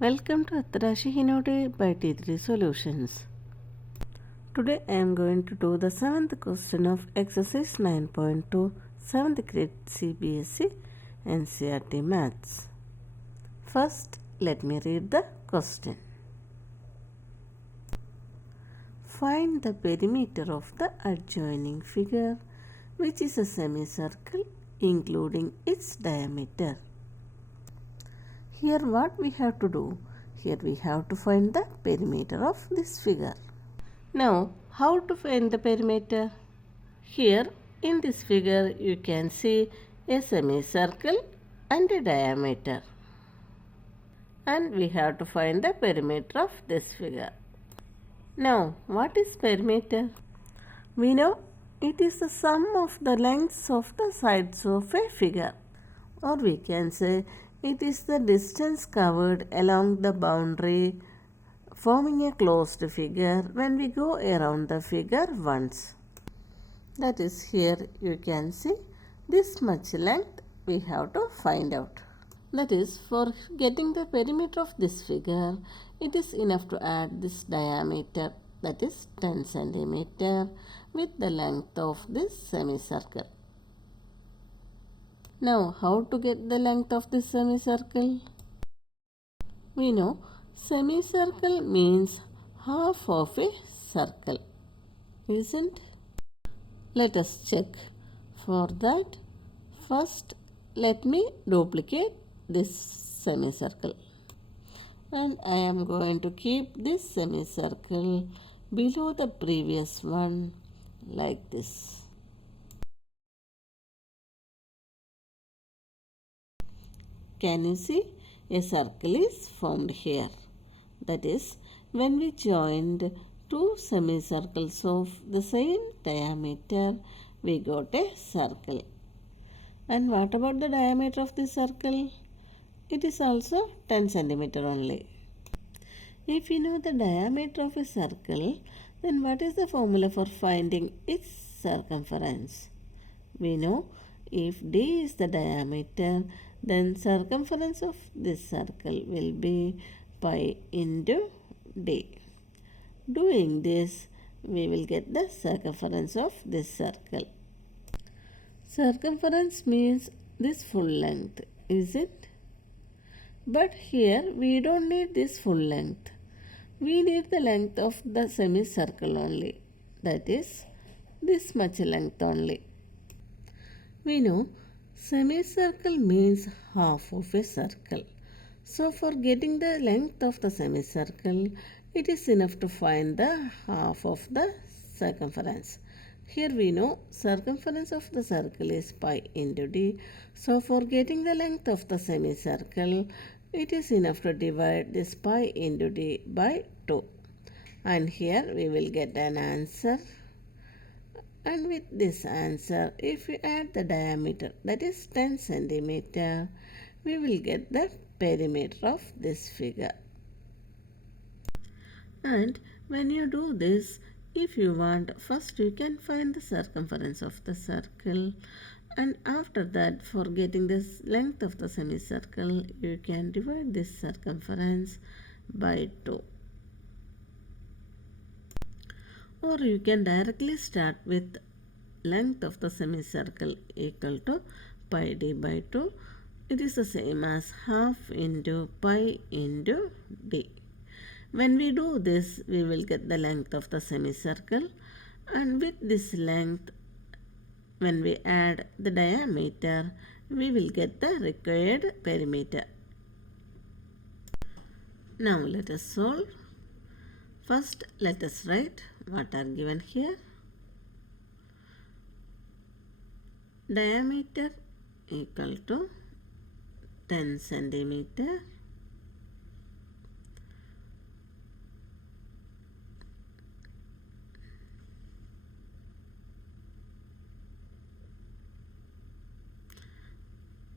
Welcome to Atarashi Hinode by T3 Solutions. Today I am going to do the 7th question of exercise 9.2 7th grade CBSE NCERT Maths. First, let me read the question. Find the perimeter of the adjoining figure, which is a semicircle including its diameter. Here what we have to do? Here we have to find the perimeter of this figure. Now, how to find the perimeter? Here in this figure you can see a semicircle and a diameter. And we have to find the perimeter of this figure. Now, what is perimeter? We know it is the sum of the lengths of the sides of a figure. Or we can say it is the distance covered along the boundary forming a closed figure when we go around the figure once. That is, here you can see this much length we have to find out. That is, for getting the perimeter of this figure, it is enough to add this diameter, that is 10 centimeter, with the length of this semicircle. Now, how to get the length of this semicircle? We know semicircle means half of a circle, isn't? Let us check. For that, first let me duplicate this semicircle. And I am going to keep this semicircle below the previous one like this. Can you see? A circle is formed here. That is, when we joined two semicircles of the same diameter, we got a circle. And what about the diameter of this circle? It is also 10 centimeter only. If you know the diameter of a circle, then what is the formula for finding its circumference? We know if d is the diameter, then circumference of this circle will be pi into d. Doing this, we will get the circumference of this circle. Circumference means this full length, is it? But here we don't need this full length. We need the length of the semicircle only. That is, this much length only. We know semicircle means half of a circle. So for getting the length of the semicircle, it is enough to find the half of the circumference. Here we know circumference of the circle is pi into d. So for getting the length of the semicircle, it is enough to divide this pi into d by 2. And here we will get an answer. And with this answer, if we add the diameter, that is 10 centimeter, we will get the perimeter of this figure. And when you do this, if you want, first you can find the circumference of the circle. And after that, for getting this length of the semicircle, you can divide this circumference by 2. Or you can directly start with length of the semicircle equal to pi d by 2. It is the same as half into pi into d. When we do this, we will get the length of the semicircle, and with this length, when we add the diameter, we will get the required perimeter. Now let us solve. First, let us write what are given here. Diameter equal to 10 centimeter.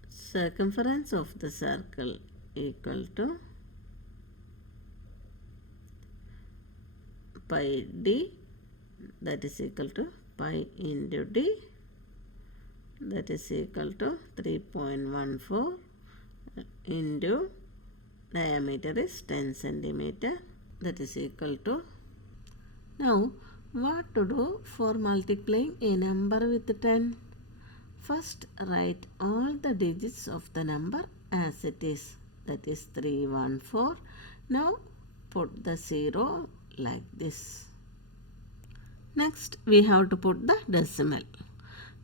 Circumference of the circle equal to pi d, that is equal to pi into d, that is equal to 3.14 into diameter is 10 centimeter. That is equal to. Now what to do for multiplying a number with 10? First write all the digits of the number as it is. That is 314. Now put the 0 like this. Next we have to put the decimal.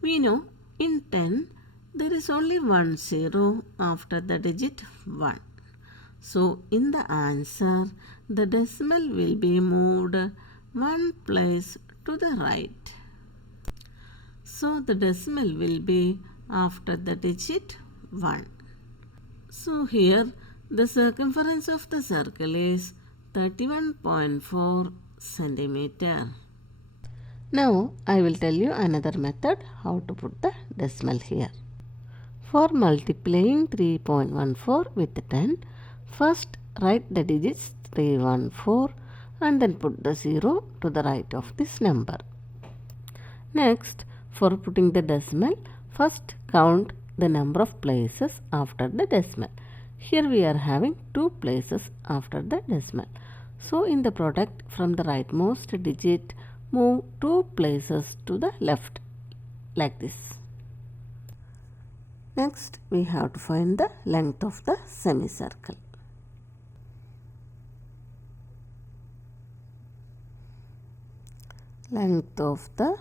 We know in 10 there is only one 0 after the digit 1. So in the answer the decimal will be moved one place to the right. So the decimal will be after the digit 1. So here the circumference of the circle is 31.4 centimeter. Now I will tell you another method how to put the decimal here. For multiplying 3.14 with 10, first write the digits 314 and then put the 0 to the right of this number. Next, for putting the decimal, first count the number of places after the decimal. Here we are having 2 places after the decimal. So in the product from the rightmost digit, move 2 places to the left like this. Next we have to find the length of the semicircle. Length of the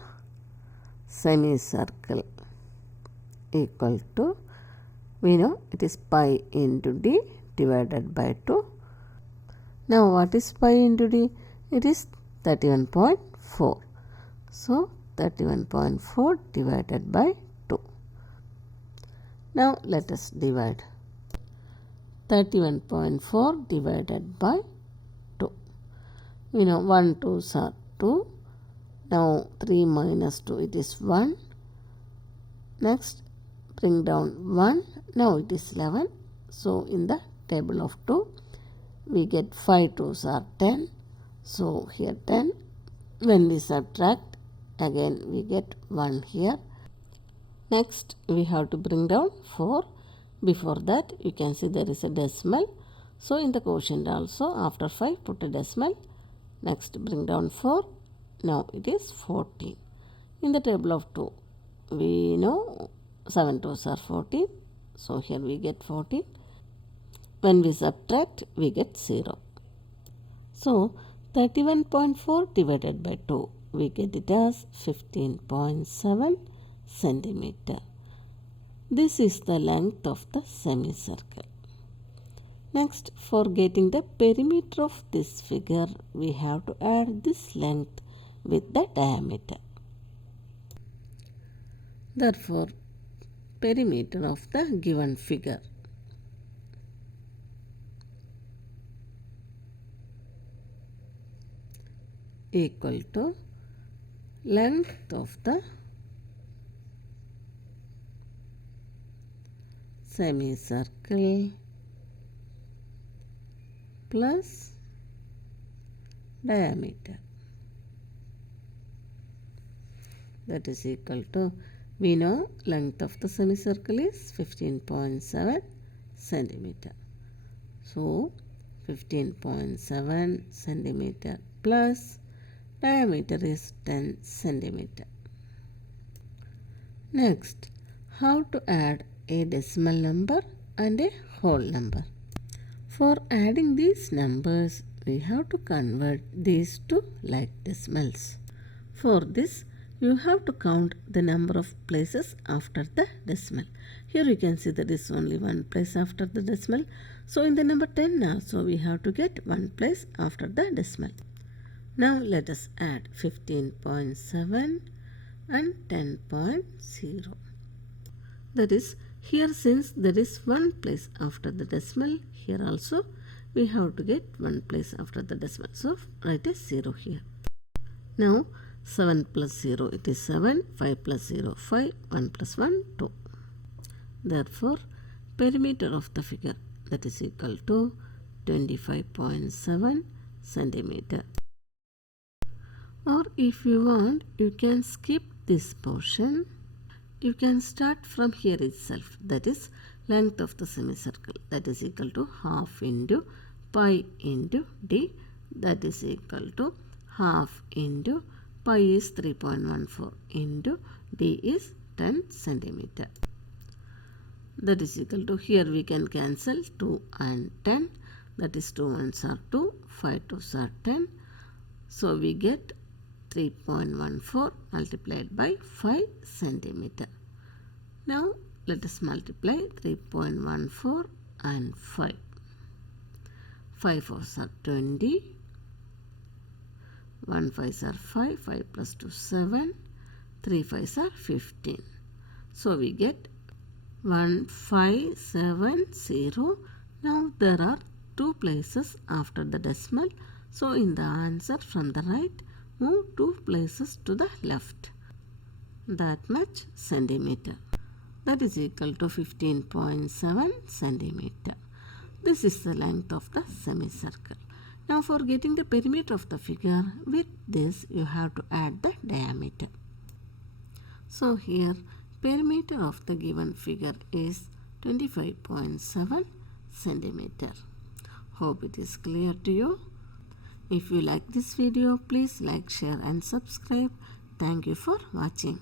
semicircle equal to, we know it is pi into d divided by 2. Now what is pi into d? It is 31.4. So 31.4 divided by 2. Now let us divide. 31.4 divided by 2. We know 1 2s are 2. Now 3 minus 2, it is 1. Next bring down 1. Now it is 11. So in the table of 2 we get 5 2s are 10. So here 10. When we subtract, again we get 1 here. Next we have to bring down 4. Before that you can see there is a decimal. So in the quotient also after 5 put a decimal. Next bring down 4. Now it is 14. In the table of 2 we know 7 2s are 14. So here we get 14. When we subtract we get 0. So 31.4 divided by 2 we get it as 15.7 centimeter. This is the length of the semicircle. Next, for getting the perimeter of this figure, we have to add this length with the diameter. Therefore, perimeter of the given figure equal to length of the semicircle plus diameter. That is equal to, we know length of the semicircle is 15.7 centimeter. So 15.7 centimeter plus diameter is 10 centimeter. Next, how to add a decimal number and a whole number. For adding these numbers, we have to convert these to like decimals. For this, you have to count the number of places after the decimal. Here you can see there is only one place after the decimal. So in the number 10 also we have to get one place after the decimal. Now let us add 15.7 and 10.0. That is, here since there is one place after the decimal, here also we have to get one place after the decimal. So write a 0 here. Now 7 plus 0 it is 7, 5 plus 0 5, 1 plus 1 2. Therefore, perimeter of the figure that is equal to 25.7 centimeter. Or if you want, you can skip this portion. You can start from here itself, that is length of the semicircle, that is equal to half into pi into d, that is equal to half into pi is 3.14 into d is 10 centimeter. That is equal to, here we can cancel 2 and 10, that is 2 ones are 2, 5 2s are 10. So we get 3.14 multiplied by 5 centimeter. Now let us multiply 3.14 and 5. 5 4s are 20, 1 5s are 5, 5 plus 2 7, 3 5s are 15. So we get 1570. Now there are 2 places after the decimal. So in the answer from the right, move 2 places to the left. That much centimeter. That is equal to 15.7 centimeter. This is the length of the semicircle. Now for getting the perimeter of the figure, with this you have to add the diameter. So here perimeter of the given figure is 25.7 centimeter. Hope it is clear to you. If you like this video, please like, share and subscribe. Thank you for watching.